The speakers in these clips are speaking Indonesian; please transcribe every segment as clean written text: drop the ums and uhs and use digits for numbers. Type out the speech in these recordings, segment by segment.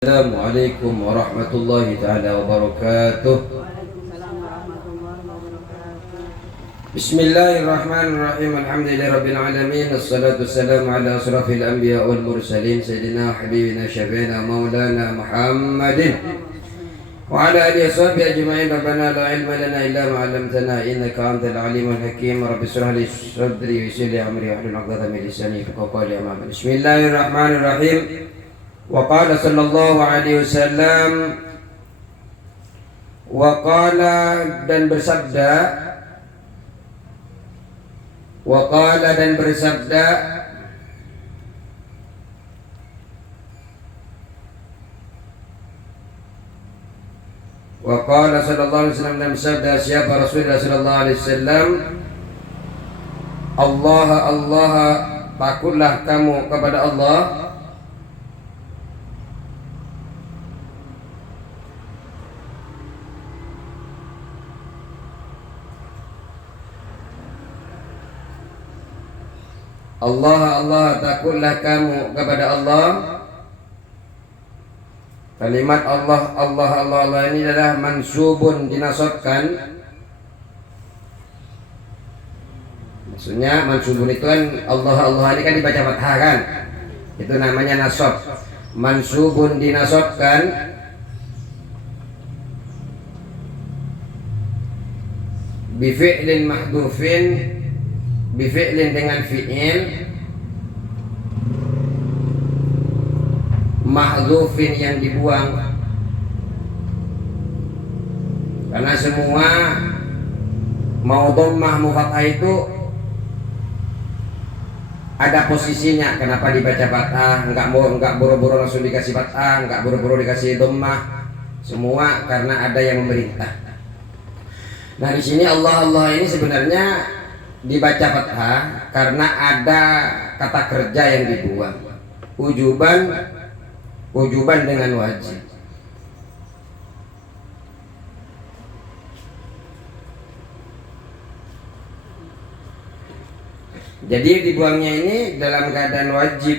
Assalamualaikum warahmatullahi taala wabarakatuh. Bismillahirrahmanirrahim. Alhamdulillahirabbil alamin. Wassalatu wassalamu ala asrafil anbiya wal mursalin sayyidina habibina syafiina maulana Muhammadin wa ala alihi washabihi ajma'in. Rabbana la ilma lana illa ma 'allamtana innaka antal alimul hakim. Rabbi shrah li sadri wa yassir li amri wahlul 'uqdatam min lisani yafqahu qawli. Bismillahirrahmanirrahim. Wa qala sallallahu alaihi wasallam, wa qala dan bersabda, wa qala dan bersabda, wa qala sallallahu alaihi wasallam dan bersabda, siapa Rasulullah sallallahu alaihi wasallam, Allah, takutlah kamu kepada Allah, Allah, takutlah kamu kepada Allah. Kalimat Allah ini adalah mansubun, dinasabkan. Maksudnya mansubun itu kan Allah ini kan dibaca fathah kan, itu namanya nasab. Mansubun, dinasabkan, bi fi'lin mahdhufin, bifi'lin dengan fi'il mahdhufin yang dibuang, karena semua mau dhammah mau fathah itu ada posisinya. Kenapa dibaca fathah, enggak boro-boro langsung dikasih fathah, enggak boro-boro dikasih dhammah, semua karena ada yang memerintah. Nah, di sini Allah ini sebenarnya dibaca fathah karena ada kata kerja yang dibuang, ujuban dengan wajib. Jadi dibuangnya ini dalam keadaan wajib.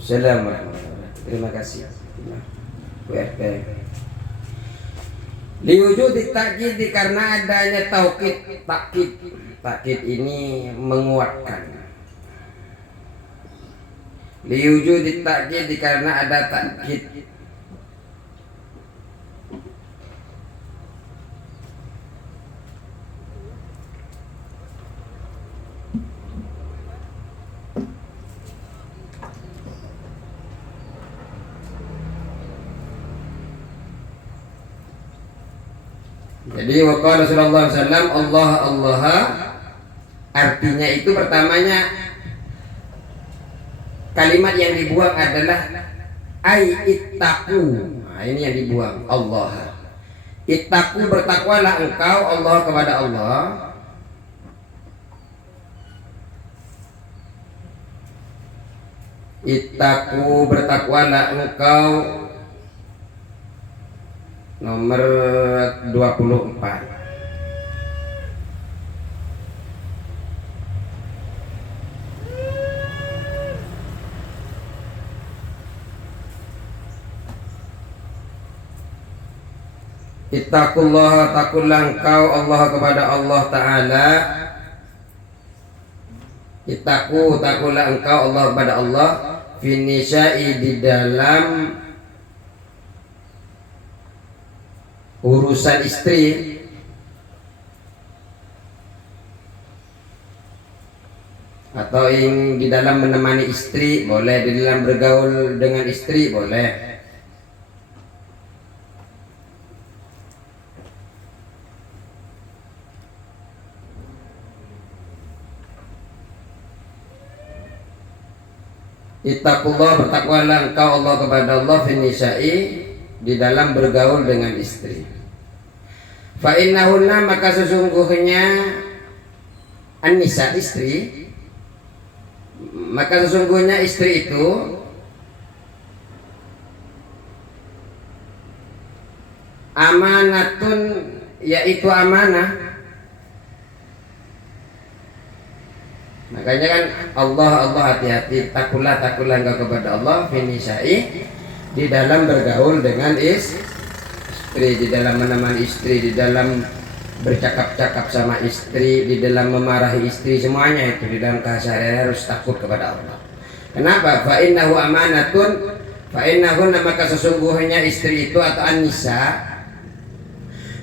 Assalamualaikum. Terima kasih. Liwujudi takkid, karena adanya takkid ini menguatkan. Liwujudi takkid, karena ada takkid. Jadi waqala sallallahu alaihi wasallam, Allah, artinya itu pertamanya kalimat yang dibuang adalah ai ittaqu. Nah, ini yang dibuang, Allah. Ittaqu, bertakwalah engkau Allah kepada Allah. Ittaqu, bertakwalah engkau. Nomor 24. Ittaqullah, takutlah engkau Allah kepada Allah Ta'ala. Ittaqu, takutlah engkau Allah kepada Allah. Fin nisa'i, di dalam urusan istri, atau yang di dalam menemani istri boleh, di dalam bergaul dengan istri boleh. Ittaqullah, bertakwalah engkau Allah kepada Allah, fin nisa'i, di dalam bergaul dengan istri. Fa innahunna, maka sesungguhnya an-nisa, istri, maka sesungguhnya istri itu amanatun, yaitu amanah. Makanya kan Allah, hati-hati, takutlah engkau kepada Allah, fi nisa'i, di dalam bergaul dengan istri, di dalam menemani istri, di dalam bercakap-cakap sama istri, di dalam memarahi istri, semuanya itu di dalam keseharian harus takut kepada Allah. Kenapa? Fa innahu amanatun, fa innahu, maka sesungguhnya istri itu atau an-nisa,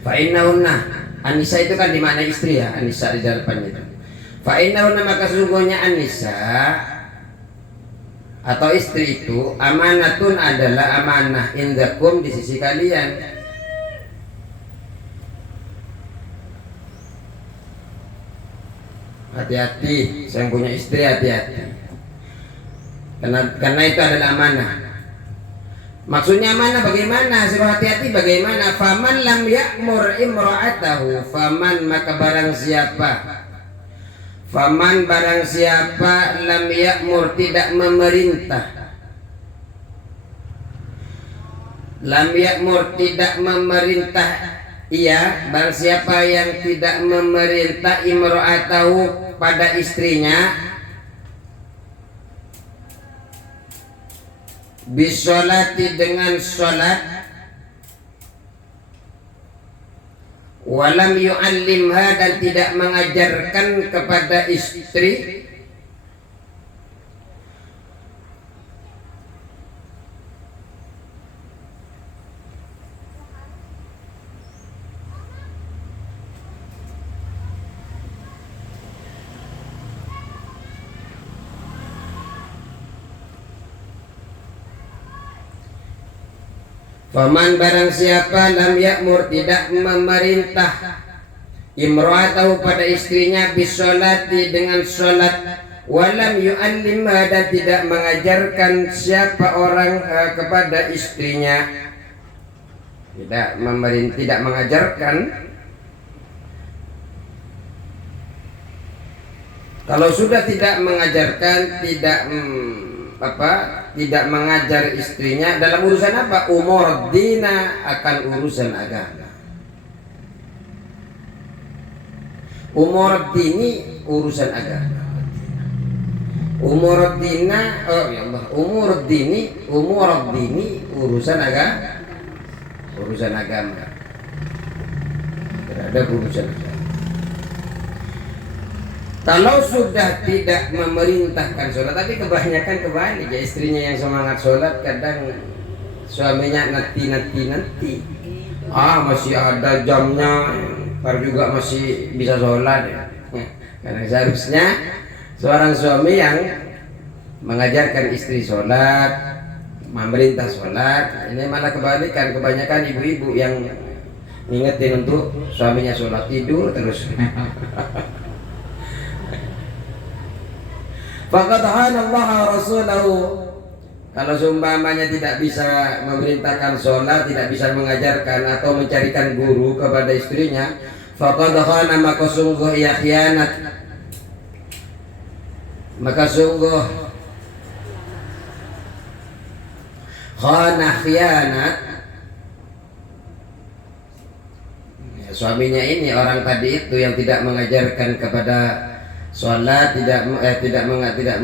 fa innahunna, an-nisa itu kan di mana istri ya, an-nisa di depan itu. Fa innahunna, maka sesungguhnya an-nisa atau istri itu amanatun adalah amanah indakum di sisi kalian. Hati-hati, saya punya istri, hati-hati. Karena itu adalah amanah. Maksudnya amanah bagaimana? Suruh hati-hati bagaimana? Faman lam ya'mur imra'atahu, faman maka barang siapa, faman barang siapa lam ya'mur tidak memerintah, lam ya'mur tidak memerintah, iya, barang siapa yang tidak memerintah imra'atahu pada istrinya bisolati dengan sholat, walam yu'allimha dan tidak mengajarkan kepada istri faman barang siapa lam ya'mur tidak memerintah imra'atahu pada istrinya bisolati dengan sholat, walam yu'allimha dan tidak mengajarkan siapa orang kepada istrinya, tidak mengajarkan. Kalau sudah tidak mengajarkan, tidak mengajar istrinya dalam urusan apa? Umur dina, akan urusan agama. Umur dini, urusan agama. Umur dina, oh ya Allah, umur dini, urusan agama. Urusan agama. Terhadap urusan agama. Kalau sudah tidak memerintahkan sholat, tapi kebanyakan kebalik ya, istrinya yang semangat sholat, kadang suaminya nanti. Masih ada jamnya, baru juga masih bisa sholat ya. Karena seharusnya seorang suami yang mengajarkan istri sholat, memerintah sholat. Ini malah kebalikan, kebanyakan ibu-ibu yang ngingetin untuk suaminya sholat, tidur terus. Faqad Allah Rasulahu, kalau seumpamanya tidak bisa memerintahkan sholat, tidak bisa mengajarkan atau mencarikan guru kepada istrinya, faqad khana, maka sungguh ia khianat, maka sungguh khana khianat. Ya, suaminya ini orang tadi itu yang tidak mengajarkan kepada sholat, tidak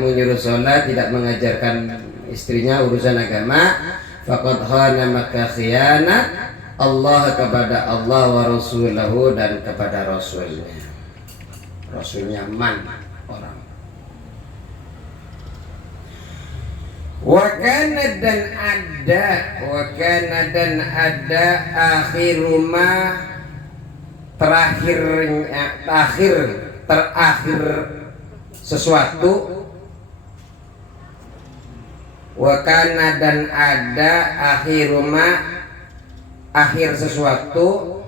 menyuruh sholat, tidak mengajarkan istrinya urusan agama, faqad khana, maka khianat Allah kepada Allah wa rasulahu dan kepada rasulnya man orang. Wa kana dan ada akhiru ma, terakhir sesuatu, wakana dan ada akhiruma, akhir sesuatu,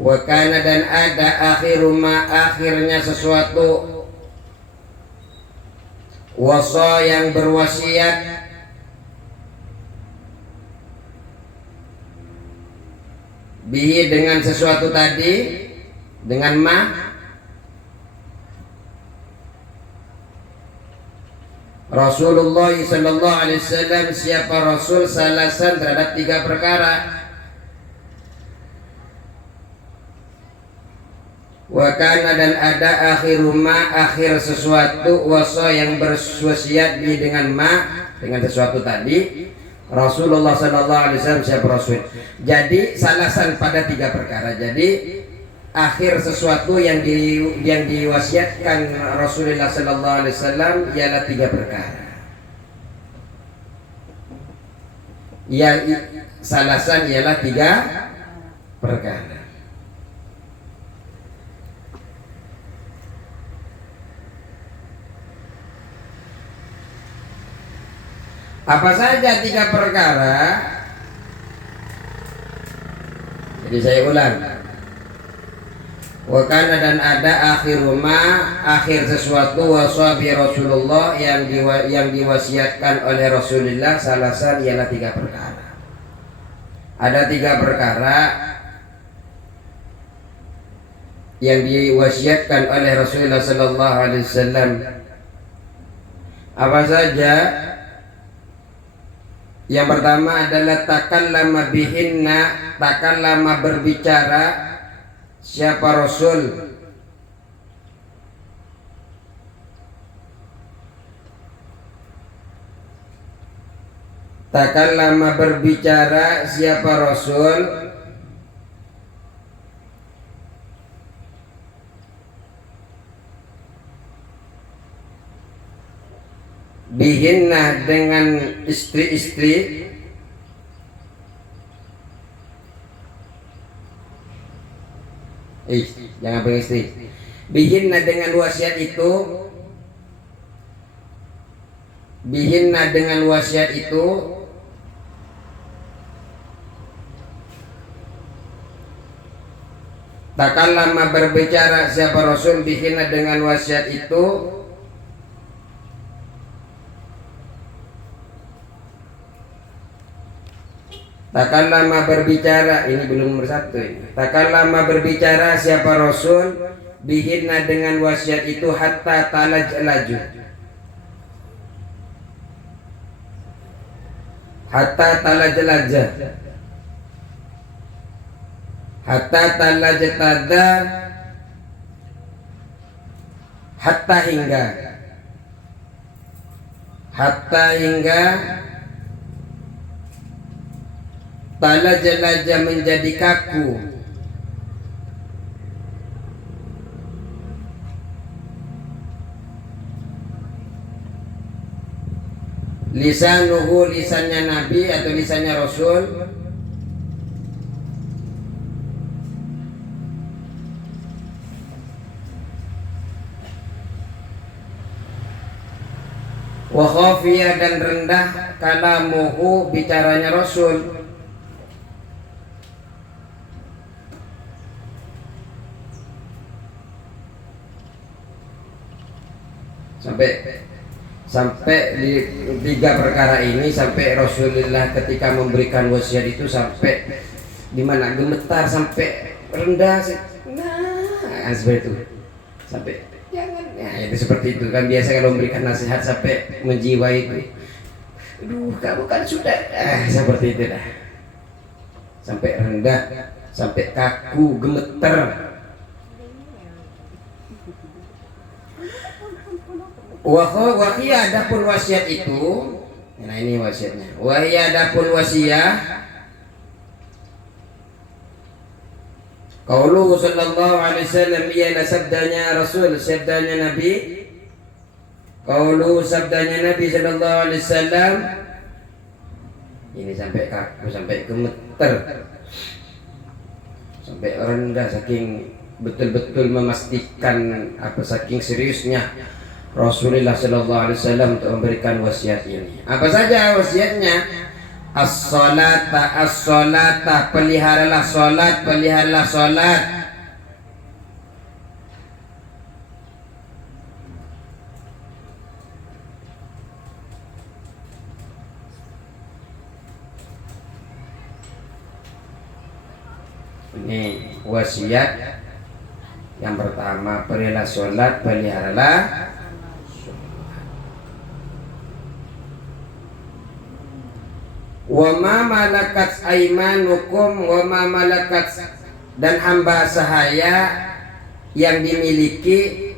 wakana dan ada akhiruma, akhirnya sesuatu, wasa yang berwasiat, bihi dengan sesuatu tadi, dengan ma, Rasulullah sallallahu alaihi wasallam, siapa Rasul salasan terhadap 3 perkara, wa Wa kana dan ada akhiru ma akhir sesuatu wasa yang berwasiat dengan ma dengan sesuatu tadi Rasulullah sallallahu alaihi wasallam siapa Rasul. Jadi salasan pada 3 perkara. Jadi akhir sesuatu yang diwasiatkan Rasulullah sallallahu alaihi wasallam ialah 3 perkara. Yang salasan ialah 3 perkara. Apa saja 3 perkara? Jadi saya ulang. Wa kana dan ada akhiru ma akhir sesuatu wasabi Rasulullah yang diwasiatkan oleh Rasulullah salasan ialah 3 perkara. Ada 3 perkara yang diwasiatkan oleh Rasulullah sallallahu alaihi wasallam. Apa saja? Yang pertama adalah takallama bihinna, takallama berbicara siapa Rasul. Takallama berbicara siapa Rasul bihinna dengan istri-istri jangan beristri bihinna dengan wasiat itu bihinna dengan wasiat itu takallama berbicara siapa Rasul bihinna dengan wasiat itu takallama berbicara, ini belum nomor 1 ini. Takallama berbicara siapa Rasul bihinna dengan wasiat itu hatta talajlaju. Hatta talajlaja. Hatta talajtada. Hatta hingga. Hatta hingga talajlaja menjadi kaku. Lisanuhu lisannya Nabi atau lisannya Rasul wa khafiyah dan rendah kalamuhu bicaranya Rasul sampai di 3 perkara ini sampai Rasulullah ketika memberikan wasiat itu sampai di mana gemetar sampai rendah seperti itu sampai jangan ya itu seperti itu kan biasa kalau memberikan nasihat sampai menjiwai itu aduh kamu kan sudah seperti itu dah sampai rendah sampai kaku gemetar. Wahia adapun wasiat itu, nah ini wasiatnya. Wahia adapun wasiat. Qauluhu sallallahu alaihi wasallam ialah sabdanya Rasul, sabdanya Nabi. Qauluhu sabdanya Nabi sallallahu alaihi wasallam. Ini sampai kaku, sampai gemeter, sampai rendah saking betul-betul memastikan apa saking seriusnya Rasulullah sallallahu alaihi wasallam untuk memberikan wasiat ini. Apa saja wasiatnya? As-salata, as-salata, peliharalah salat, peliharalah salat. Ini wasiat yang pertama, peliharalah salat, peliharalah wa ma malakat aimanukum wa ma malakat dan hamba sahaya yang dimiliki,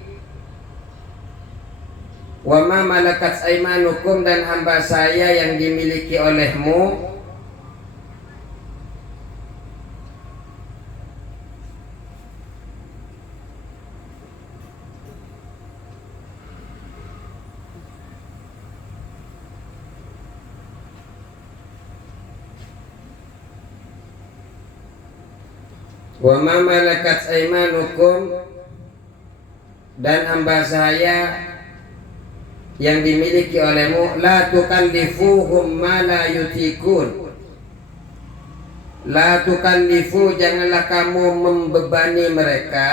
wa ma malakat aimanukum, dan hamba saya yang dimiliki olehmu, wa ma malakat aimanukum, dan hamba saya yang dimiliki olehmu, la tukallifuhum ma la yutikun, la tukallifu, janganlah kamu membebani mereka,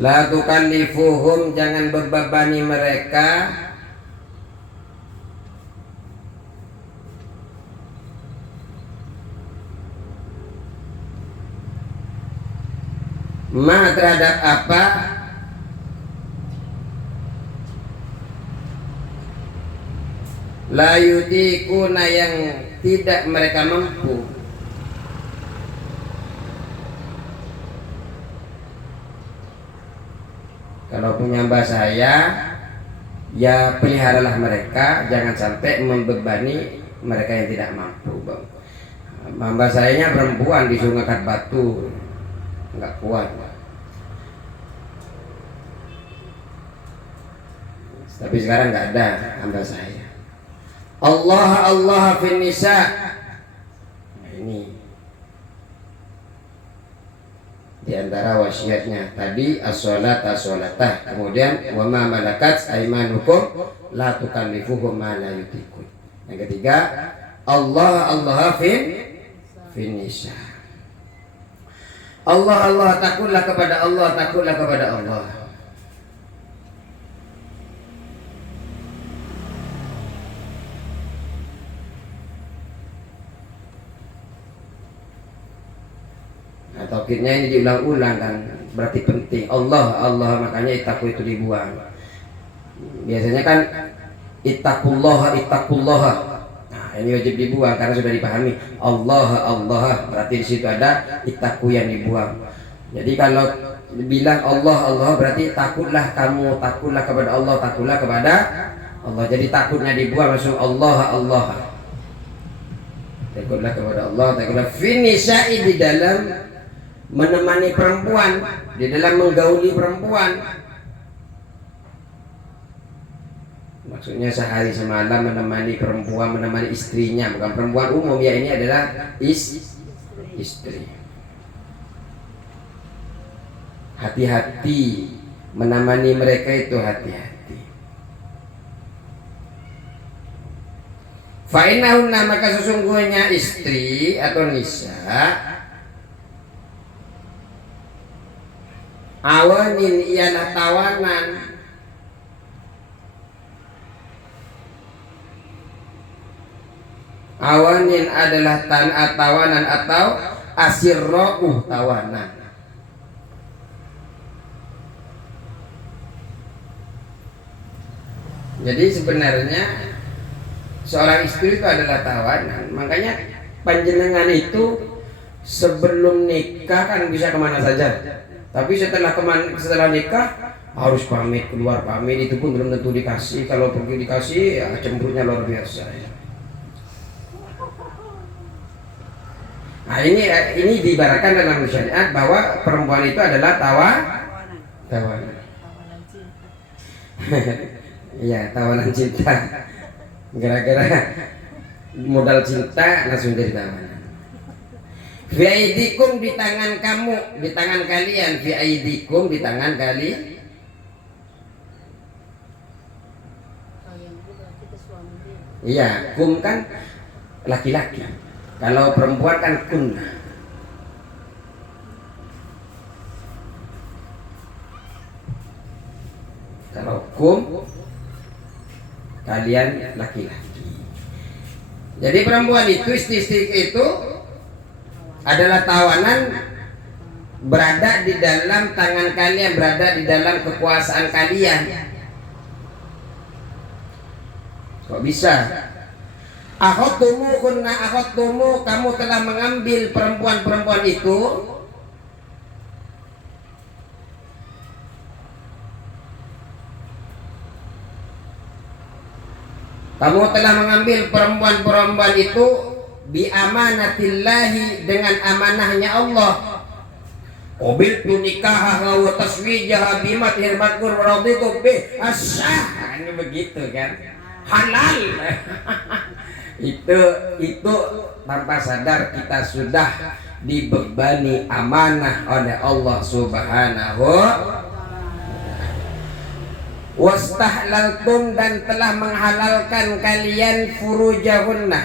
la tukallifuhum, jangan membebani mereka, ma, terhadap apa, la yutikuna, yang tidak mereka mampu. Kalau punya hamba saya, ya peliharalah mereka, jangan sampai membebani mereka yang tidak mampu, bang. Hamba sayanya perempuan, disuruh ngangkat batu, nggak kuat. Tapi sekarang nggak ada hamba saya. Allah Allah fin nisa. Nah, ini di antara wasiatnya tadi, as-sholata sholatah, kemudian wa ma malakat aimanukum la tukallifuhum ma la yutikun. Yang ketiga, Allah Allah fin nisa. Allah Allah, takutlah kepada Allah, takutlah kepada Allah. Taukidnya ini diulang-ulang kan, berarti penting. Allah Allah, makanya ittaqu itu dibuang. Biasanya kan ittaqullaha ittaqullaha. Nah, ini wajib dibuang karena sudah dipahami. Allah Allah, berarti di situ ada ittaqu yang dibuang. Jadi kalau bilang Allah Allah, berarti takutlah kamu, takutlah kepada Allah, takutlah kepada Allah. Jadi takutnya dibuang, langsung Allah Allah. Takutlah kepada Allah, takutlah finisa'i, di dalam menemani perempuan, di dalam menggauli perempuan. Maksudnya sehari semalam menemani perempuan, menemani istrinya, bukan perempuan umum ya, ini adalah istri. Hati-hati menemani mereka itu, hati-hati. Fa'inahunna, maka sesungguhnya istri atau nisa, awanin, ialah tawanan, awanin adalah tawanan atau asirro'u, tawanan. Jadi sebenarnya seorang istri itu adalah tawanan. Makanya panjenengan itu sebelum nikah kan bisa kemana saja, tapi setelah nikah harus pamit, keluar pamit, itu pun belum tentu dikasih. Kalau pergi dikasih, ya cemburunya luar biasa ya. Nah ini diibaratkan dalam syariat bahwa perempuan itu adalah tawanan. Iya, tawanan cinta. Gara-gara modal cinta langsung jadi tawanan. Fi aidikum, di tangan kamu, di tangan kalian. Fi aidikum, di tangan kalian. Iya, kum kan laki-laki. Kalau perempuan kan kunna. Kalau kum, kalian laki-laki. Jadi perempuan itu, istri itu adalah tawanan berada di dalam tangan kalian, berada di dalam kekuasaan kalian. Kok bisa? Akhadtumu, kamu telah mengambil perempuan-perempuan itu. Kamu telah mengambil perempuan-perempuan itu bi amanatillahi, dengan amanahnya Allah. Qabiltu nikahaha wa taswijaha bi mathir madkur wa raditu bi as-sah. Ini begitu kan? Halal. itu tanpa sadar kita sudah dibebani amanah oleh Allah Subhanahu. Wastahlaltum, dan telah menghalalkan kalian furujahunna.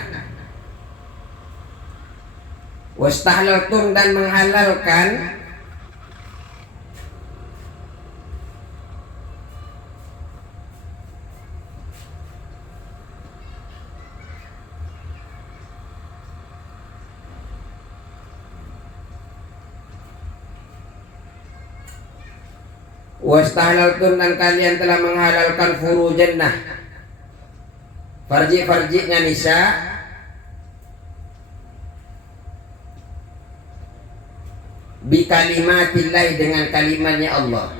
Wastahlaltum, dan menghalalkan wastahlaltum, dan kalian telah menghalalkan furujannah, farji-farjinya nisa, bi kalimatillah, dengan kalimatnya Allah.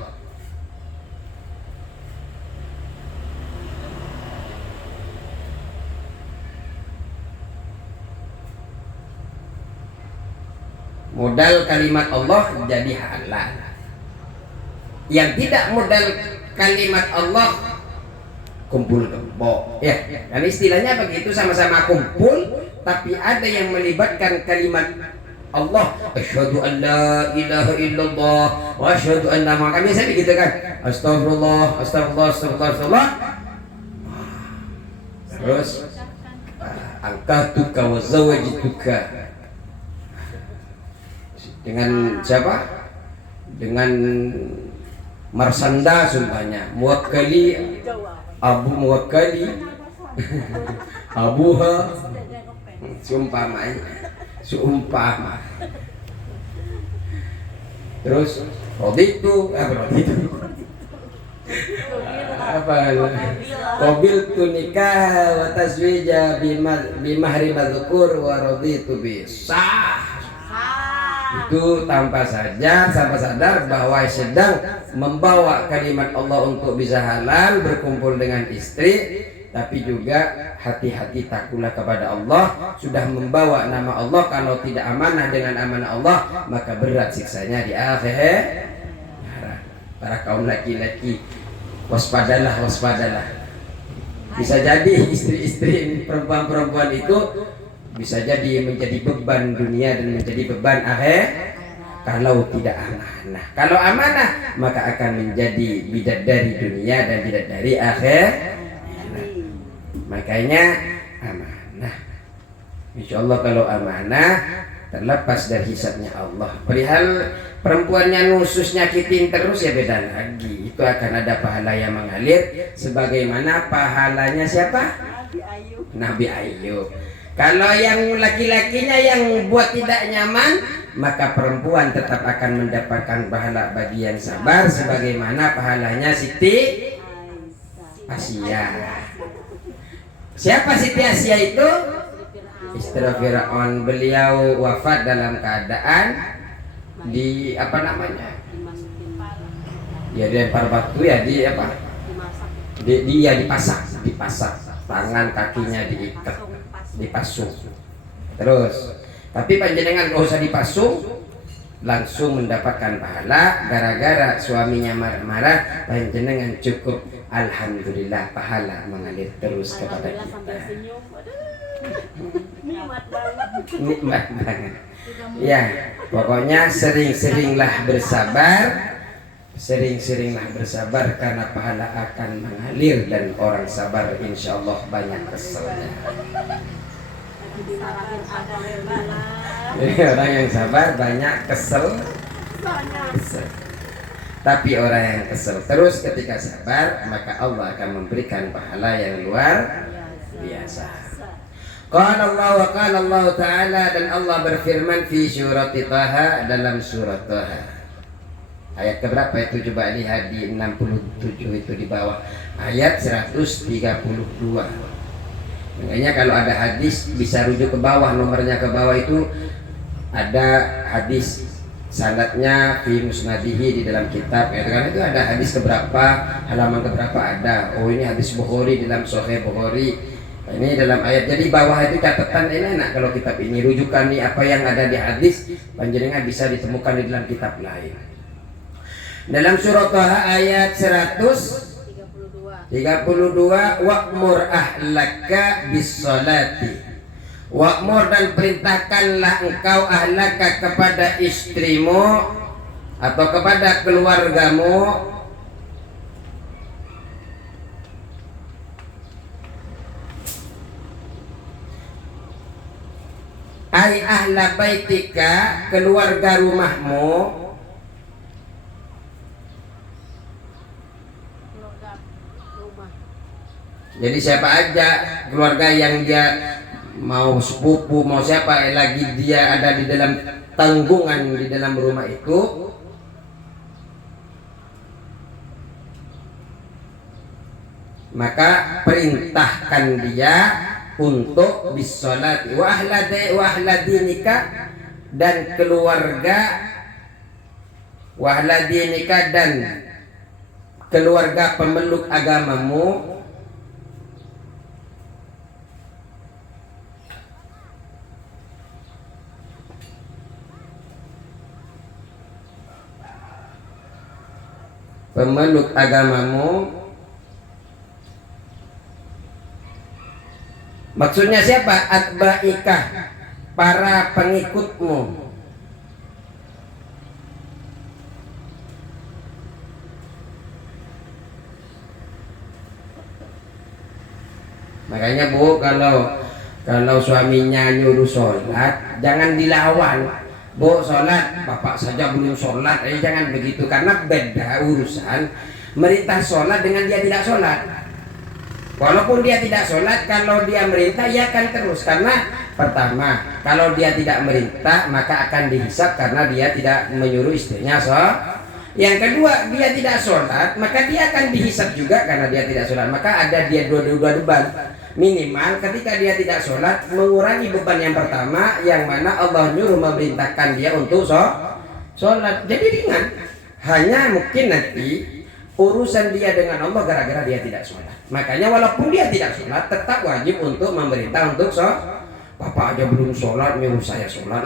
Modal kalimat Allah jadi halal. Yang tidak modal kalimat Allah kumpul kebo, ya kan istilahnya begitu, sama-sama kumpul tapi ada yang melibatkan kalimat Allah. Asyhadu an la ilaha illallah wa asyhadu anna Muhammadan, biasa begitu kan, astagfirullah astagfirullah astagfirullah, terus angkatuka wa zawajituka, dengan siapa? Dengan Marsanda sumpahnya, muwakkali Abu muwakkali Abuha, seumpama. Terus raditu apa? Qabiltu nikah wa taswija bi mahri madhkur wa raditu bi sah. Itu tanpa sadar bahwa sedang membawa kalimat Allah untuk bisa halal, berkumpul dengan istri, tapi juga hati-hati takutlah kepada Allah. Sudah membawa nama Allah, kalau tidak amanah dengan amanah Allah maka berat siksanya di akhir. Para kaum laki-laki, waspadalah. Bisa jadi istri-istri perempuan-perempuan itu bisa jadi menjadi beban dunia dan menjadi beban akhir kalau tidak amanah. Kalau amanah maka akan menjadi bidadari dunia dan bidadari akhir. Makanya amanah. Insyaallah kalau amanah terlepas dari hisabnya Allah. Perihal perempuannya nusus nyakitin terus ya beda lagi. Itu akan ada pahala yang mengalir sebagaimana pahalanya siapa? Nabi Ayub. Kalau yang laki-lakinya yang buat tidak nyaman, maka perempuan tetap akan mendapatkan pahala bagi yang sabar sebagaimana pahalanya Siti Asia. Siapa Siti Asia itu? Istri Firaun. Beliau wafat dalam keadaan di apa namanya? Ya dilempar batu ya, di apa? Dia dipasak, tangan kakinya diikat, dipasung. Terus tapi panjenengan gak usah dipasung, langsung mendapatkan pahala. Gara-gara suaminya marah-marah, panjenengan cukup alhamdulillah, pahala mengalir terus kepada kita. Nikmat banget. Ya, pokoknya sering-seringlah bersabar karena pahala akan mengalir, dan orang sabar insyaallah banyak keselnya. Orang yang sabar banyak kesel. Tapi orang yang kesel terus ketika sabar, maka Allah akan memberikan pahala yang luar biasa. Qala Allah wa qala Allah Ta'ala, dan Allah berfirman fi surat Taha, dalam surat Taha. Ayat keberapa itu coba lihat di 67 itu di bawah. Ayat 132. Makanya kalau ada hadis bisa rujuk ke bawah, nomornya ke bawah itu ada hadis sanadnya fi musnadihi di dalam kitab ya, kan itu ada hadis keberapa, halaman keberapa ada. Oh ini hadis Bukhari dalam Sahih Bukhari. Ini dalam ayat, jadi bawah itu catatan ini enak kalau kitab ini rujukan nih apa yang ada di hadis panjenengan bisa ditemukan di dalam kitab lain. Dalam surah Taha ayat 132, wa'mur ahlaka bis-sholati, wa'mur dan perintahkanlah engkau ahlaka kepada istrimu atau kepada keluargamu, ai ahla baitika, keluarga rumahmu, jadi siapa aja keluarga yang dia mau sepupu mau siapa lagi dia ada di dalam tanggungan di dalam rumah itu, maka perintahkan dia untuk bisolati wa ahladinika, dan keluarga wa ahladinika dan keluarga pemeluk agamamu, pemeluk agamamu. Maksudnya siapa? Atba'ikah, para pengikutmu. Makanya Bu, kalau suaminya nyuruh sholat jangan dilawan. Bu sholat, bapak saja belum sholat, jangan begitu, karena beda urusan merintah sholat dengan dia tidak sholat. Walaupun dia tidak sholat, kalau dia merintah ya akan terus. Karena pertama, kalau dia tidak merintah maka akan dihisab karena dia tidak menyuruh istrinya sholat. Yang kedua, dia tidak sholat maka dia akan dihisab juga karena dia tidak sholat. Maka ada dia dua beban. Minimal ketika dia tidak sholat mengurangi beban yang pertama, yang mana Allah nyuruh memerintahkan dia untuk sholat. Jadi ringan. Hanya mungkin nanti urusan dia dengan Allah gara-gara dia tidak sholat. Makanya walaupun dia tidak sholat tetap wajib untuk memerintah untuk sholat. Bapak aja belum sholat nyuruh saya sholat.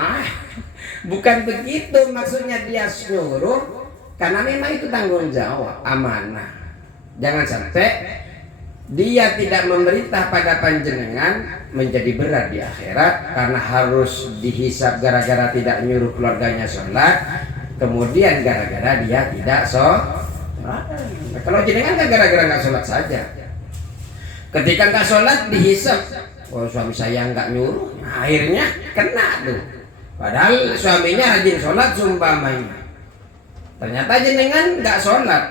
Bukan begitu maksudnya, dia nyuruh karena memang itu tanggung jawab, amanah. Jangan sampai dia tidak memerintah pada panjenengan menjadi berat di akhirat karena harus dihisab gara-gara tidak nyuruh keluarganya sholat, kemudian gara-gara dia tidak sholat. Kalau jenengan kan gara-gara nggak sholat saja. Ketika nggak sholat dihisab, oh suami saya nggak nyuruh, akhirnya kena tuh. Padahal suaminya rajin sholat sumpamanya. Ternyata jenengan nggak sholat,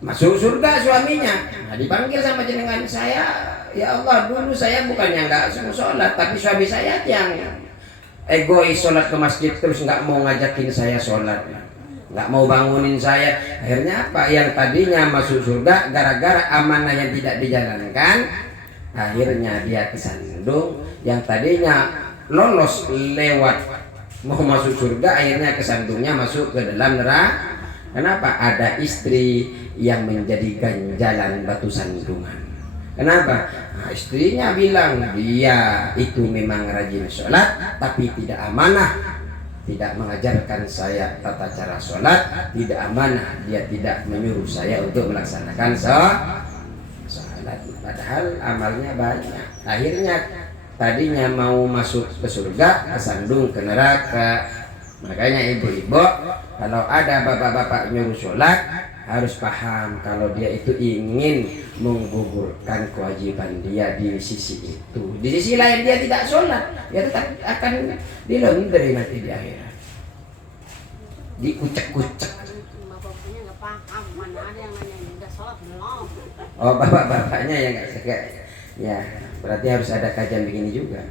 masuk surga suaminya. Nah, dipanggil sama jenengan, saya ya Allah dulu saya bukannya nggak sholat, tapi suami saya yang egois sholat ke masjid terus nggak mau ngajakin saya sholat, nggak mau bangunin saya. Akhirnya apa? Yang tadinya masuk surga gara-gara amanah yang tidak dijalankan, akhirnya dia kesandung. Yang tadinya lolos lewat mau masuk surga, akhirnya kesandungnya masuk ke dalam neraka. Kenapa? Ada istri yang menjadi ganjalan batu sandungan. Kenapa? Nah, istrinya bilang dia itu memang rajin sholat tapi tidak amanah, tidak mengajarkan saya tata cara sholat, tidak amanah, dia tidak menyuruh saya untuk melaksanakan sholat. Padahal amalnya banyak. Akhirnya tadinya mau masuk ke surga kesandung ke neraka. Makanya ibu-ibu kalau ada bapak-bapak nyuruh sholat harus paham kalau dia itu ingin menggugurkan kewajiban dia di sisi itu. Di sisi lain dia tidak sholat, dia tetap akan dilondri nanti di akhirat, dikucek-kucek. Bapaknya nggak paham, mana ada yang nanya udah sholat belum? Oh bapak-bapaknya yang Ya, berarti harus ada kajian begini juga.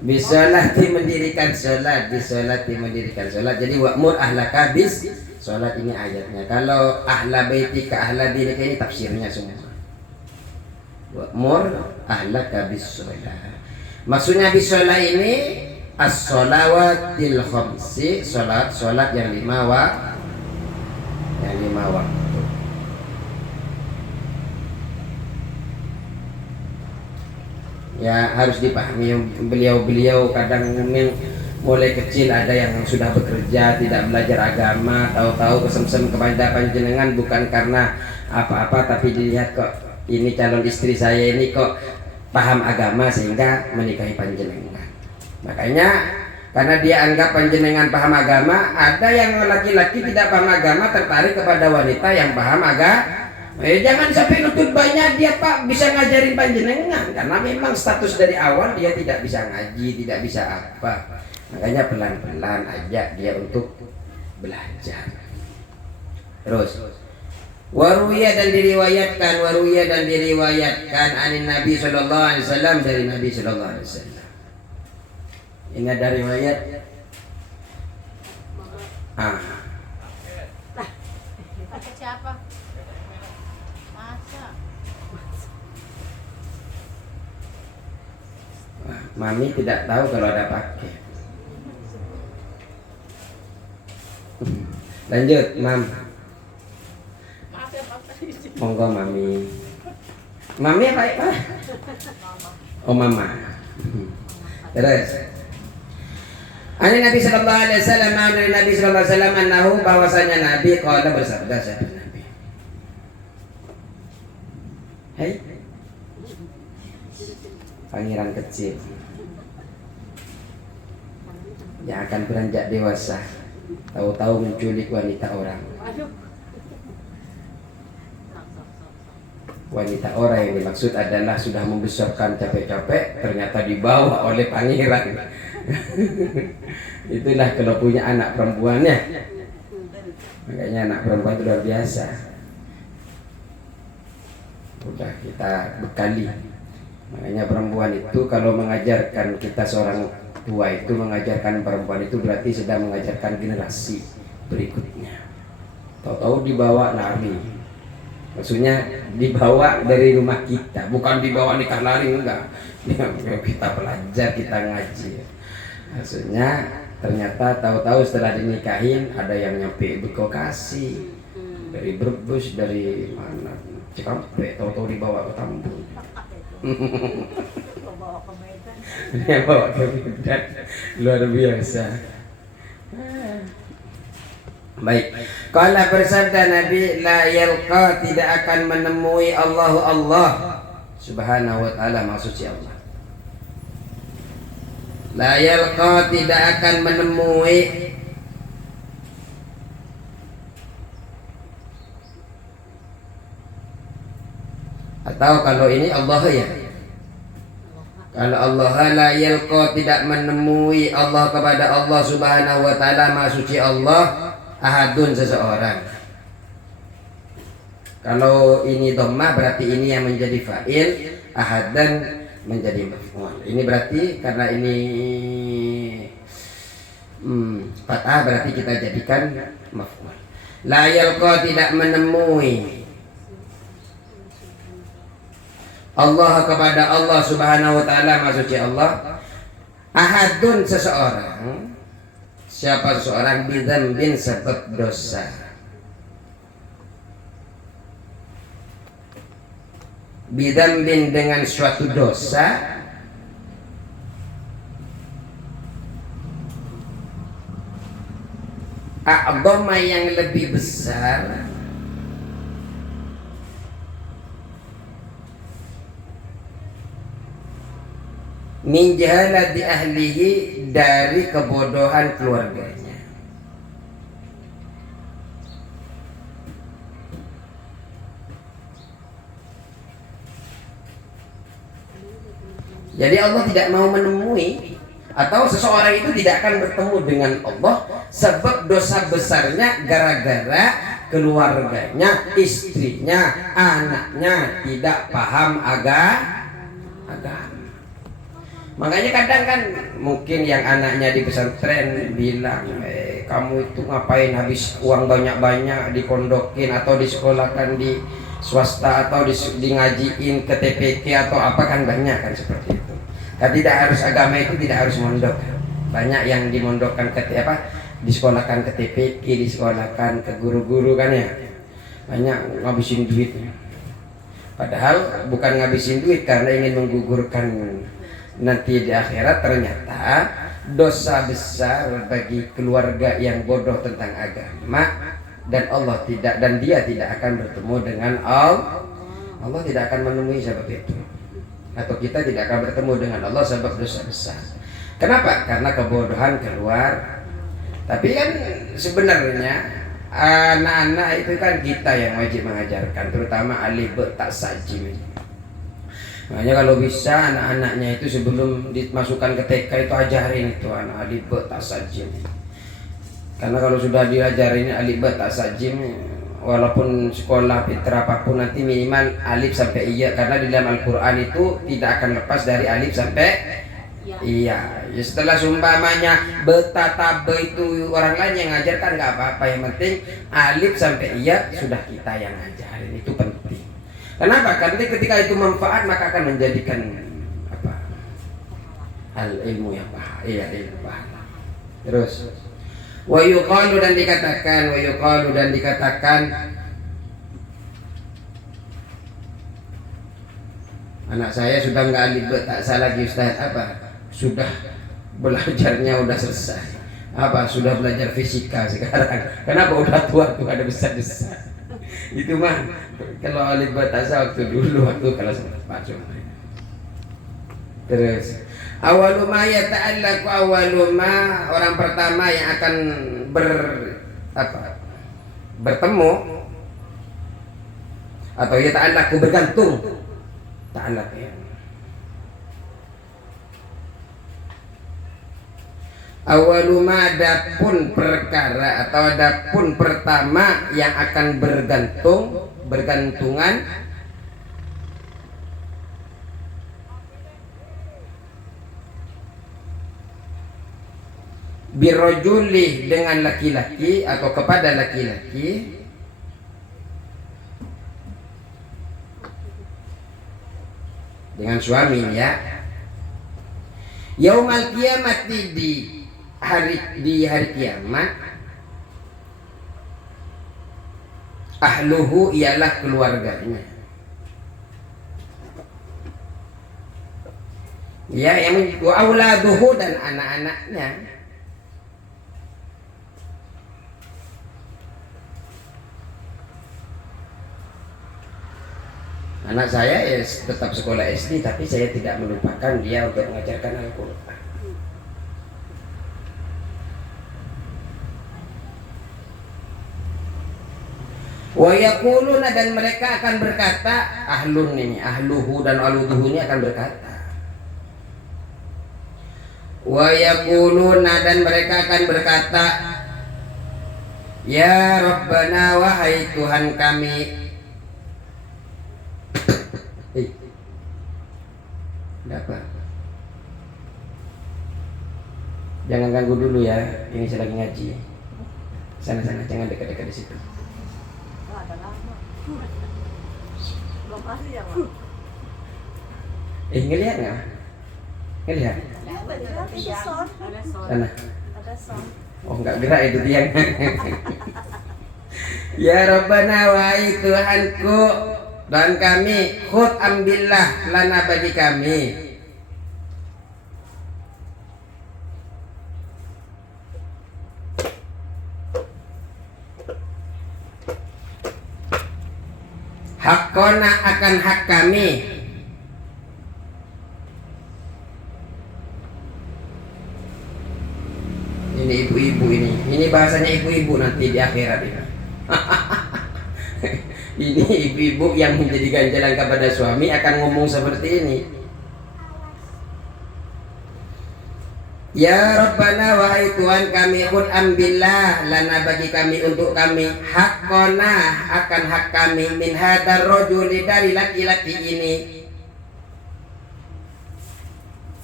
Bisolati mendirikan sholat, bisolati mendirikan sholat. Jadi wa'mur ahlaka bis sholat, ini ayatnya. Kalau ahla baitika ahla dinika ini tafsirnya semua. Wa'mur ahlaka bis sholat. Maksudnya bis sholat ini as-sholawatil khamsi, sholat yang lima waktu. Ya harus dipahami, beliau kadang mulai kecil ada yang sudah bekerja tidak belajar agama, tahu-tahu kesemsem kepada panjenengan bukan karena apa-apa, tapi dilihat kok ini calon istri saya ini kok paham agama sehingga menikahi panjenengan. Makanya karena dia anggap panjenengan paham agama, ada yang laki-laki tidak paham agama tertarik kepada wanita yang paham agama. Jangan sampai nutut banyak dia Pak bisa ngajarin panjenengan, karena memang status dari awal dia tidak bisa ngaji, tidak bisa apa. Makanya pelan-pelan ajak dia untuk belajar. Terus waruya dan diriwayatkan anin Nabi sallallahu alaihi wasallam, dari Nabi sallallahu alaihi wasallam. Ingat dari riwayat siapa? Mami tidak tahu kalau ada pakai. Lanjut, Mam. Monggo Mami. Mami apa ya? Oh Mama. Terus. Ani Nabi sallallahu alaihi wasallam, dari Nabi sallallahu alaihi wasallam annahu, bahwasanya Nabi qala bersabda, siapa Nabi? Hai. Pangeran kecil yang akan beranjak dewasa, tahu-tahu menculik wanita orang. Wanita orang yang dimaksud adalah sudah membesarkan capek-capek, ternyata dibawa oleh pangeran. Itulah kalau punya anak perempuannya. Makanya anak perempuan itu luar biasa. Udah kita bekali. Makanya perempuan itu kalau mengajarkan, kita seorang tua itu mengajarkan perempuan itu berarti sedang mengajarkan generasi berikutnya. Tahu-tahu dibawa lari. Maksudnya dibawa dari rumah kita, bukan dibawa nikah lari, enggak. Kita belajar, kita ngaji. Maksudnya ternyata tahu-tahu setelah dinikahin ada yang nyampe Bekasi, dari Brebes, dari mana Cikampek, tahu-tahu dibawa ke Tambun. Dia bawa ke Medan, luar biasa. Baik, kalau bersabda Nabi, la yalqa, tidak akan menemui Allah subhanahu wa ta'ala, maksudnya Allah. La yalqa, tidak akan menemui atau kalau ini Allah ya. Kalau Allah la yalqa, tidak menemui Allah, kepada Allah subhanahu wa ta'ala, maha suci Allah, ahadun, seseorang. Kalau ini dhammah berarti ini yang menjadi fa'il, ahadan menjadi maf'ul. Ini berarti karena ini fathah, berarti kita jadikan maf'ul. La yalqa, tidak menemui Allah, kepada Allah subhanahu wa ta'ala, maksudnya Allah, ahadun, seseorang. Siapa seseorang? Bidzambin, sebab dosa. Bidzambin, dengan suatu dosa. A'dhama, yang lebih besar. Min jahalati ahlihi, dari kebodohan keluarganya. Jadi Allah tidak mau menemui, atau seseorang itu tidak akan bertemu dengan Allah sebab dosa besarnya gara-gara keluarganya, istrinya, anaknya tidak paham agama. Makanya kadang kan mungkin yang anaknya di pesantren bilang, kamu itu ngapain habis uang banyak-banyak dikondokin atau disekolahkan di swasta atau di ngajiin ke TPK atau apa, kan banyak kan seperti itu. Kan tidak harus agama itu tidak harus mondok. Banyak yang dimondokkan ke disekolahkan ke TPK, disekolahkan ke guru-guru kan ya. Banyak ngabisin duit. Padahal bukan ngabisin duit karena ingin menggugurkan nanti di akhirat. Ternyata dosa besar bagi keluarga yang bodoh tentang agama, dan Allah tidak, dan dia tidak akan bertemu dengan Allah. Allah tidak akan menemui sebab itu, atau kita tidak akan bertemu dengan Allah sebab dosa besar. Kenapa? Karena kebodohan keluar. Tapi kan sebenarnya anak-anak itu kan kita yang wajib mengajarkan, terutama alif ba ta sajim. Makanya kalau bisa anak-anaknya itu sebelum dimasukkan ke TK itu ajarin itu anak alif ba ta sajim. Karena kalau sudah diajarin alif ba ta sajim, walaupun sekolah pintar apapun nanti minimal alif sampai iya, karena di dalam Al-Qur'an itu tidak akan lepas dari alif sampai iya. Ya setelah sumpamanya betatabe itu orang lain yang ngajarkan nggak apa-apa, yang penting alif sampai iya sudah kita yang ngajarin, itu penting. Kenapa? Karena ketika itu manfaat maka akan menjadikan apa? Al ilmu yang pahala. Iya, ilmu pahala. Terus wa yuqalu, dan dikatakan anak saya sudah nggak alif ba ta sa lagi Ustaz. Apa? Sudah belajarnya udah selesai. Apa? Sudah belajar fisika sekarang. Kenapa? Udah tua tuh, ada besar-besar. Itu mah kalau alif ba ta sa waktu dulu, waktu kalau sempat. Terus awaluma yata'allaqu, awaluma orang pertama yang akan bertemu, atau yata'allaqu bergantung. Ta'allaq ya. Awaluma, adapun perkara atau adapun pertama yang akan bergantungan, birojuli, dengan laki-laki atau kepada laki-laki, dengan suami ya. Yaumal qiyamati, di hari kiamat, ahluhu ialah keluarganya. Ya, yang wa auladuhu, dan anak-anaknya. Anak saya ya tetap sekolah SD, tapi saya tidak melupakan dia untuk mengajarkan Al-Quran. Wa yaquluna, dan mereka akan berkata, ahlun ini, ahluhu dan aluduhu ini akan berkata. Wa yaquluna, dan mereka akan berkata, ya Rabbana, wahai Tuhan kami. Apa? Jangan ganggu dulu ya, ini saya lagi ngaji. Sana-sana, jangan dekat-dekat di situ. Ngelihat nggak? Ngelihat? Sana. Oh, nggak gerak itu tiang. Ya Rabbana, wahai Tuhanku dan kami, khud ambillah lana, bagi kami, hakona, akan hak kami. Ini ibu-ibu ini bahasanya ibu-ibu nanti di akhirat ini. Ini ibu-ibu yang menjadi ganjalan kepada suami akan ngomong seperti ini. Ya Rabbana wahai Tuhan kami, khud ambillah lana bagi kami untuk kami haqqana akan hak kami min hadar rajuli dari laki-laki ini.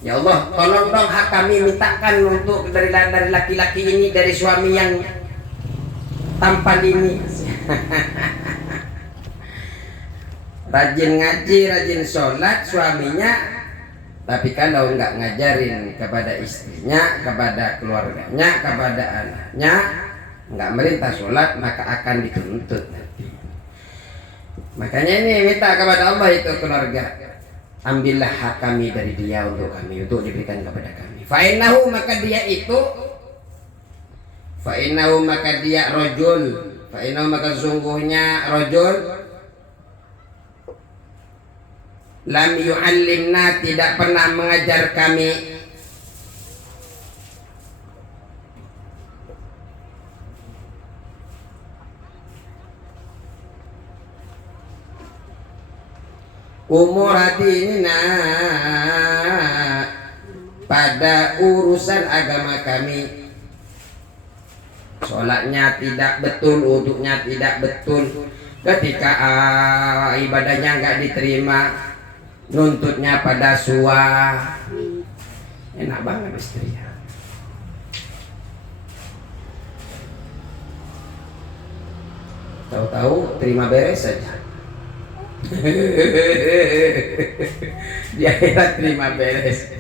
Ya Allah, tolong dong hak kami mintakan untuk dari laki-laki ini, dari suami yang tampan ini. Rajin ngaji, rajin sholat suaminya, tapi kalau nggak ngajarin kepada istrinya, kepada keluarganya, kepada anaknya, nggak merintah sholat, maka akan dituntut nanti. Makanya ini minta kepada Allah itu keluarga, ambillah hak kami dari dia untuk kami, untuk diberikan kepada kami. Fa'innahu maka dia itu, fa'innahu maka dia rojul, fa'innahu maka sesungguhnya rojul, lam yu'allimna tidak pernah mengajar kami umur dinina pada urusan agama kami. Sholatnya tidak betul, wudhunya tidak betul, ketika ibadahnya nggak diterima, nuntutnya pada suah. Enak banget istri ya. Tahu-tahu terima beres saja. Dia akhirat terima beres.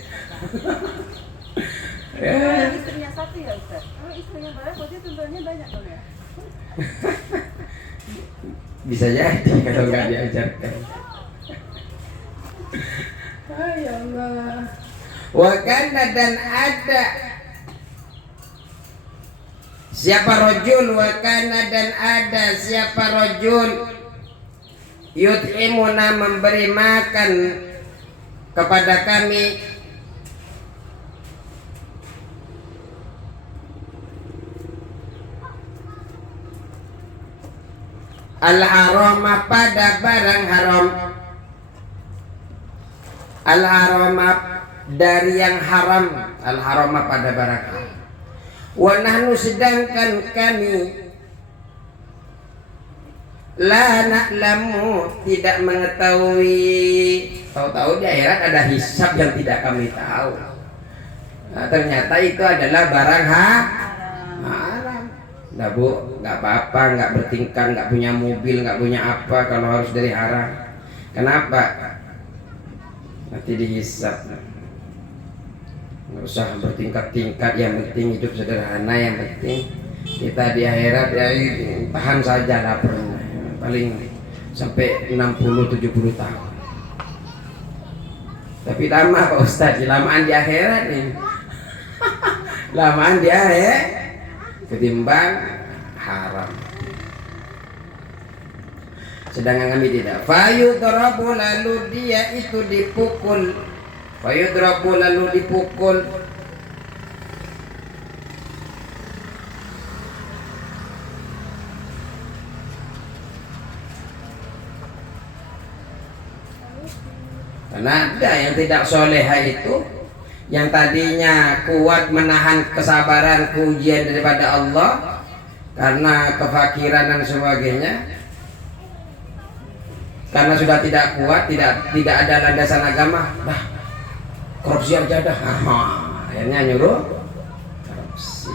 Istrinya satu ya Ustaz? Kalau istrinya banyak, berarti tuntutnya banyak dong ya? Bisa jadi kalau nggak diajarkan. Ya Allah. Wakana dan ada siapa rojul, wakana dan ada siapa rojul yut'imuna memberi makan kepada kami al-harama pada barang haram, al-harama dari yang haram, al-harama pada barang haram. Wa nahnu sedangkan kami la na'lamu tidak mengetahui, tahu-tahu di akhirat ada hisab yang tidak kami tahu. Nah, ternyata itu adalah barang haram. Nah bu, nggak apa-apa, nggak bertingkah, nggak punya mobil, nggak punya apa kalau harus dari haram. Kenapa? Nanti dihisab. Nggak usah bertingkat-tingkat, yang penting hidup sederhana, yang penting kita di akhirat ya tahan saja laparnya, paling sampai 60-70 tahun. Tapi lama Pak Ustaz, lamaan di akhirat nih. Lamaan di akhirat ketimbang haram. Sedangkan kami tidak. Fayudrabu lalu dia itu dipukul. Fayudrabu lalu dipukul. Karena ada yang tidak soleha itu, yang tadinya kuat menahan kesabaran ujian daripada Allah karena kefakiran dan sebagainya, karena sudah tidak kuat, tidak ada landasan agama, bah korupsi aja dah, akhirnya nyuruh korupsi.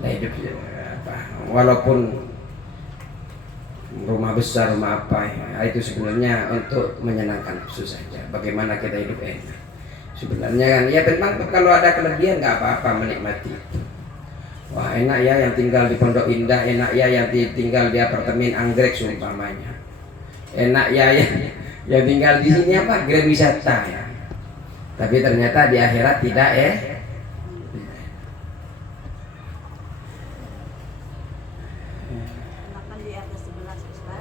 Nah hidup apa, walaupun rumah besar, rumah apa ya, itu sebenarnya untuk menyenangkan nafsu saja. Bagaimana kita hidup enak. Sebenarnya kan ya memang kalau ada kelebihan nggak apa-apa, menikmati itu. Wah enak ya yang tinggal di Pondok Indah, enak ya yang tinggal di apartemen anggrek seumpamanya, enak ya yang tinggal di sini apa grand wisata ya. Tapi ternyata di akhirat tidak ya.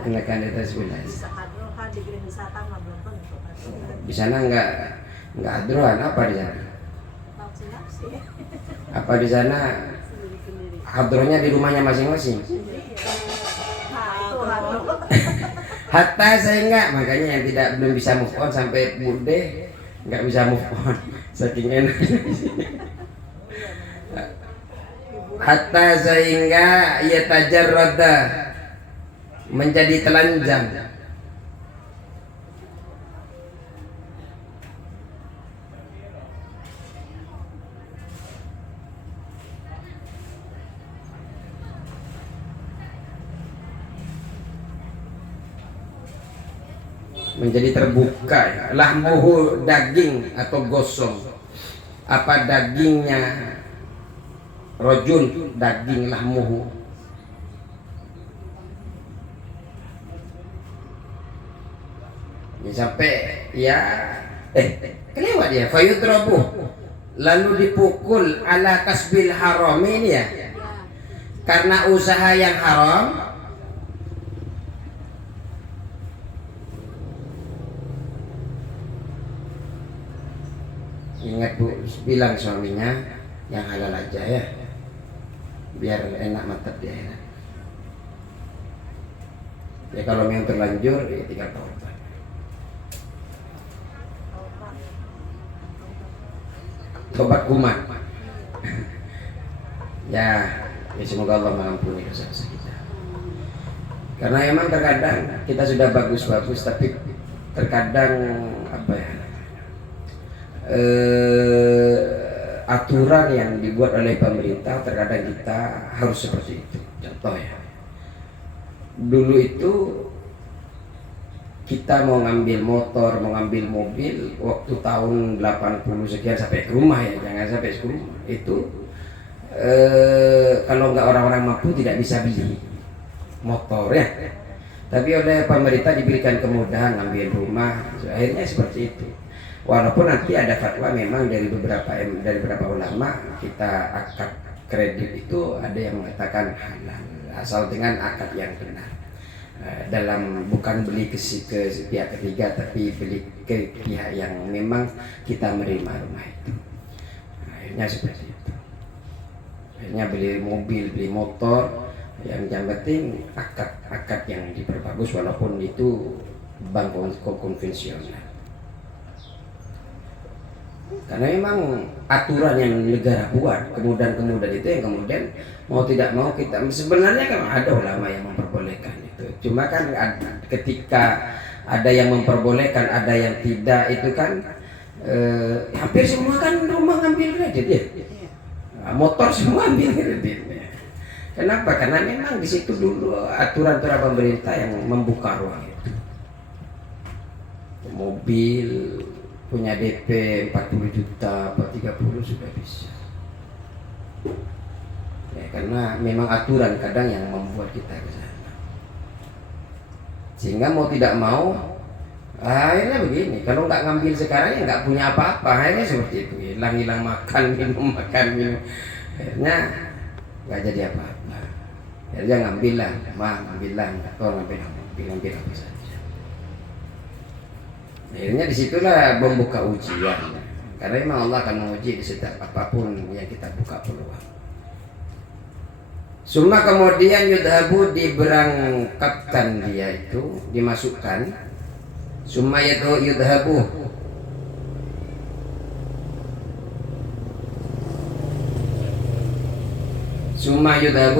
Enakan di atas 11. Di sana enggak hadroan, apa di sana? Apa di sana hadronya di rumahnya masing-masing? Hatta saya enggak, makanya yang belum bisa move on sampai bude enggak bisa move on. saking enak. Hatta sehingga ia tajarrada menjadi telanjang. Menjadi terbuka, lahmuhu daging atau gosong. Apa dagingnya? Rojul, daging lahmuhu. Ya, sampai ya kelewat ya. Fayudrabu, lalu dipukul ala kasbil haram ini ya. Karena usaha yang haram. Ingat Bu, bilang suaminya yang halal aja ya, biar enak mantap dia enak. Ya kalau yang terlanjur ya tinggal taubat. Tobat kumat. Ya semoga Allah mengampuni dosa-dosa kita. Karena emang terkadang kita sudah bagus-bagus, tapi terkadang apa ya? Aturan yang dibuat oleh pemerintah terkadang kita harus seperti itu. Contoh ya, dulu itu kita mau ngambil motor, mau ngambil mobil waktu tahun 80 sekian sampai ke rumah ya, jangan sampai ke rumah itu kalau nggak orang-orang mampu tidak bisa beli motor ya. Tapi oleh pemerintah diberikan kemudahan ngambil rumah, akhirnya seperti itu. Walaupun nanti ada fatwa memang dari beberapa ulama, kita akad kredit itu ada yang mengatakan halal asal dengan akad yang benar. Dalam bukan beli ke pihak ketiga, tapi beli ke pihak yang memang kita menerima rumah itu. Akhirnya seperti itu. Akhirnya beli mobil, beli motor, yang penting akad yang diperbagus walaupun itu bank konvensional. Karena memang aturan yang negara buat, kemudian itu yang kemudian mau tidak mau kita, sebenarnya kan ada ulama yang memperbolehkan itu. Cuma kan ketika ada yang memperbolehkan, ada yang tidak, itu kan hampir semua kan rumah ngambil kredit ya, motor semua ambil kredit. Kenapa? Karena memang di situ dulu aturan-aturan pemerintah yang membuka ruang itu. Mobil punya DP 40 juta atau 30 sudah bisa ya, karena memang aturan kadang yang membuat kita ke sana, sehingga mau tidak mau akhirnya begini. Kalau nggak ngambil sekarang ya nggak punya apa-apa, akhirnya seperti itu, hilang makan minum, akhirnya nggak jadi apa-apa. Akhirnya ngambillah atau ngambil apa saja. Akhirnya disitulah membuka ujian, karena memang Allah akan menguji di setiap apapun yang kita buka peluang. Summa kemudian yudhabu, diberangkatkan dia itu, dimasukkan. Summa yudhabu,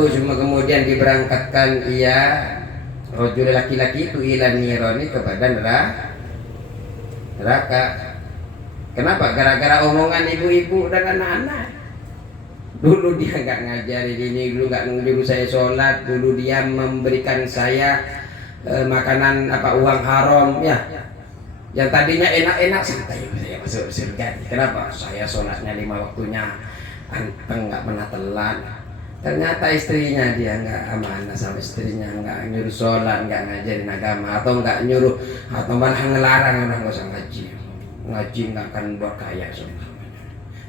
summa kemudian diberangkatkan ia rojul laki-laki itu ila nironi, kepada neraka. Kenapa? Gara-gara omongan ibu-ibu dan anak-anak. Dulu dia nggak ngajarin ini, dulu nggak nyuruh saya sholat, dulu dia memberikan saya makanan uang haram ya. Yang tadinya enak-enak, santai saya masuk surga. Kenapa? Saya sholatnya 5 waktunya, anteng, nggak pernah telat. Ternyata istrinya dia nggak amanah sama istrinya, nggak nyuruh sholat, nggak ngajarin agama, atau nggak nyuruh, atau malah ngelarang orang nggak usah ngaji nggak akan buat kaya semuanya.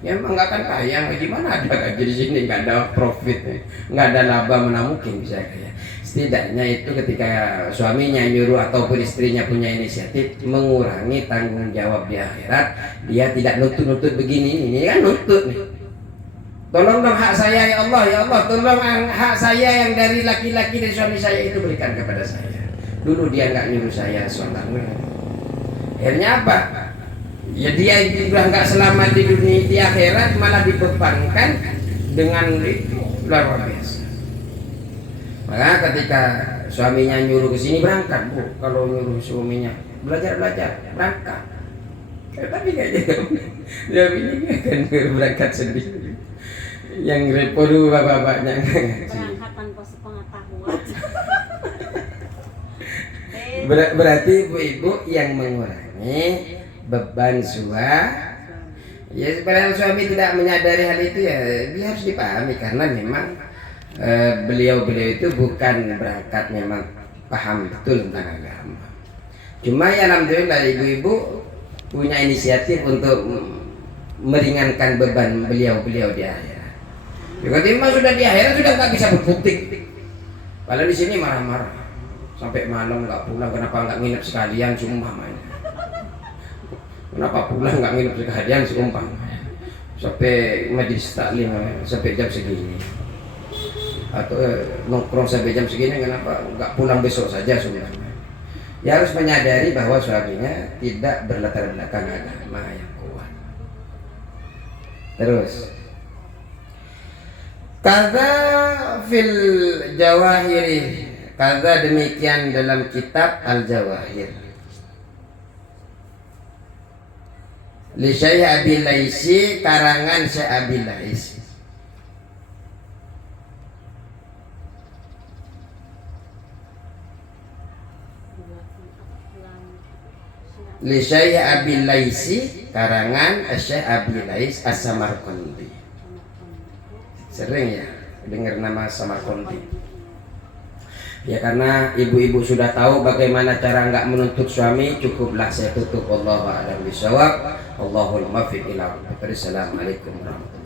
Ya emang nggak akan kaya, gimana ada gaji di sini, nggak ada profit, nggak ada laba, mana mungkin bisa kaya. Setidaknya itu ketika suaminya nyuruh ataupun istrinya punya inisiatif mengurangi tanggung jawab di akhirat, dia tidak nutut begini, ini kan nutut nih. Tolong dong hak saya ya Allah, tolong hak saya yang dari laki-laki dari suami saya itu berikan kepada saya. Dulu dia nggak nyuruh saya sholat. Akhirnya apa? Ya dia juga nggak selamat di dunia, di akhirat malah dibebankan dengan itu luar biasa. Maka ketika suaminya nyuruh ke sini berangkat, Bu. Kalau nyuruh suaminya belajar berangkat. Tapi nggak dia ini kan berangkat sendiri. Yang repot dulu bapak-bapaknya Berangkat tanpa sepengetahuan. berarti ibu-ibu yang mengurangi beban suami. Ya sebenarnya suami tidak menyadari hal itu ya dia harus dipahami karena memang beliau-beliau itu bukan berangkat memang paham betul tentang agama. Cuma ya alhamdulillah ibu-ibu punya inisiatif untuk meringankan beban beliau-beliau di akhirat. Juga memang sudah di akhirat sudah nggak bisa berbukti. Kalau di sini marah-marah sampai malam nggak pulang, kenapa nggak nginep sekalian seumpamanya? Kenapa pulang nggak nginep sekalian seumpamanya? Sampai majlis taklim sampai jam segini, atau nongkrong sampai jam segini, kenapa nggak pulang besok saja seumpamanya? Ya harus menyadari bahwa suaminya tidak berlatar belakang agama yang kuat. Terus kata fil jawahiri, kata demikian dalam kitab Al-Jawahir li Syekh Abi Laisi, karangan Syekh Abi Laisi. Li Syekh Abi Laisi, karangan Syekh Abi Lais As-Samarqandi. Sering ya dengar nama Samarqandi. Ya karena ibu-ibu sudah tahu bagaimana cara nggak menuntut suami, cukuplah saya tutup. Wallahu a'lam bishawab. Allahul muwaffiq ila aqwamit thoriq. Assalamualaikum warahmatullahi wabarakatuh.